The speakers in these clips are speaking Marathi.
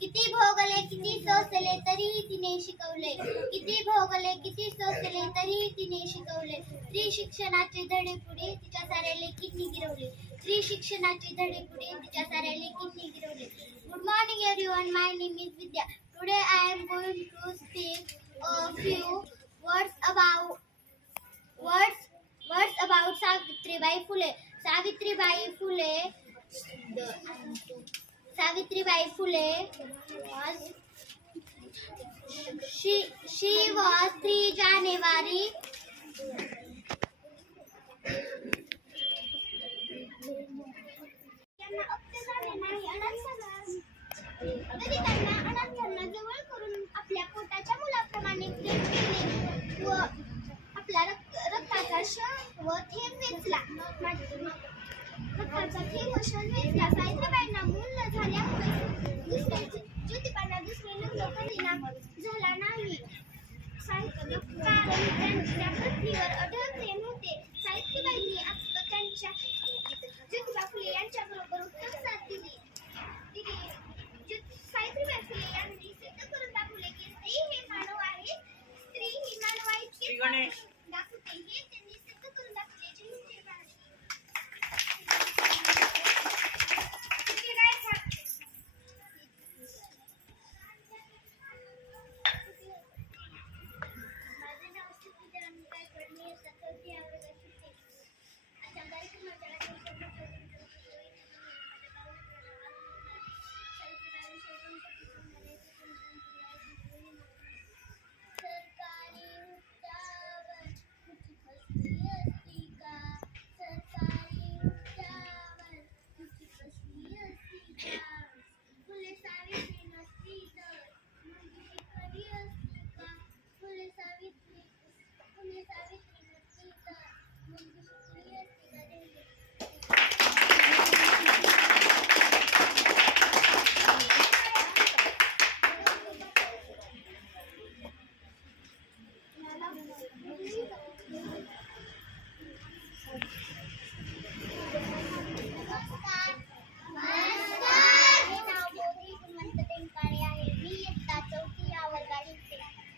किती भोगले किती सोसले तरीही तिने शिकवले. किती भोगले किती सोसले तरीही तिने शिकवले. स्त्री शिक्षणाचे धडे पुढे तिच्या साऱ्या लेकींनी गिरवले. स्त्री शिक्षणाचे धडे पुढे तिच्या साऱ्या लेकींनी गिरवले. Good morning everyone my name is Vidya today I am going to speak a few words about words words about Savitribai Phule Savitribai Phule Savitribai Phule. was she she was 3 January अनाथांना तरी त्यांना जवळ करून आपल्या पोटाच्या मुलाप्रमाणे प्रेम केले व आपला रक्त रक्ताचा क्षण व थेंब वेचला रक्ताचा थेंब क्षण वेचला सावित्रीबाईंना मूल झाल्यामुळे दुसऱ्याचे ज्योतिबांना दुसरे लग्न करीना झाला नाही. साहित्य कारण त्यांच्या पत्नीवर अढळ प्रेम होते. सावित्रीबाईंनी आप- त्यांच्या ज्योतिबा फुले यांच्या बरोबर उत्तम साथ दिली. सावित्रीबाई फुले यांनी सिद्ध करून दाखवले की स्त्री हे मानव आहे. स्त्री ही मानवा इतकी दाखवते. हे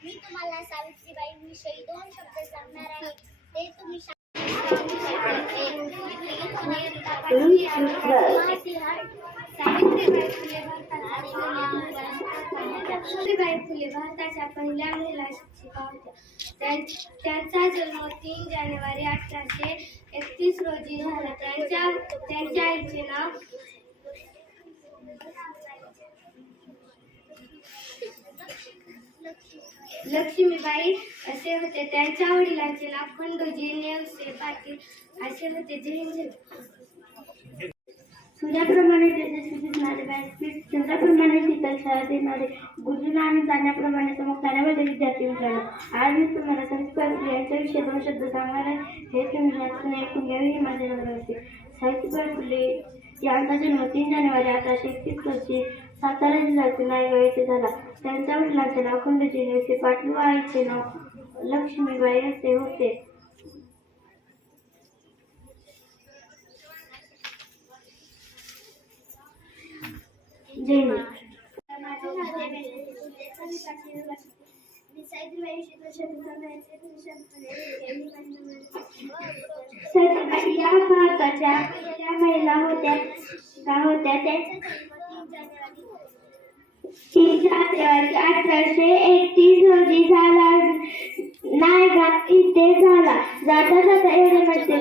मी तुम्हाला सावित्रीबाईंविषयी दोन शब्द सांगणार आहे ते तुम्ही सावित्रीबाई फुले सावित्रीबाई फुले भारताच्या पहिल्या महिला शिक्षिका होत्या. त्यांचा जन्म तीन जानेवारी अठराशे एकतीस रोजी झाला. त्यांच्या त्यांच्या आईचे नाव लक्ष्मीबाई असे होते. त्यांच्या वडिलांचे नाव खंडोजी नेवसे पाटील असे होते. जय तुझ्याप्रमाणे सूर्याप्रमाणे तेजस्वी दिसणारे व्यासपीठ शाळा देणारे गुरुजींना आणि जाण्याप्रमाणे चमकणाऱ्यामध्ये विद्यार्थी विचारलं आज मी तुम्हाला संस्कार यांच्याविषयी दोन शब्द सांगणार आहे हे तुम्ही ह्यातून ऐकून घ्यावे ही माझी नम्र साहित्यबाई फुले यांचा जन्म तीन जानेवारी अठराशे एकतीस रोजी सातारा जिल्ह्यातील नायगाव येथे झाला. त्यांच्या वडिलांचे नाव खंडजी नेवसे पाटील व आईचे नाव लक्ष्मीबाई असे होते. जय सावित्रीबाई या भारताच्या पहिल्या महिला होत्या त्या होत्या त्या तीन जानेवारी अठराशे एकतीस रोजी झाला नायगाव इथे झाला जाता जाता एवढे म्हणते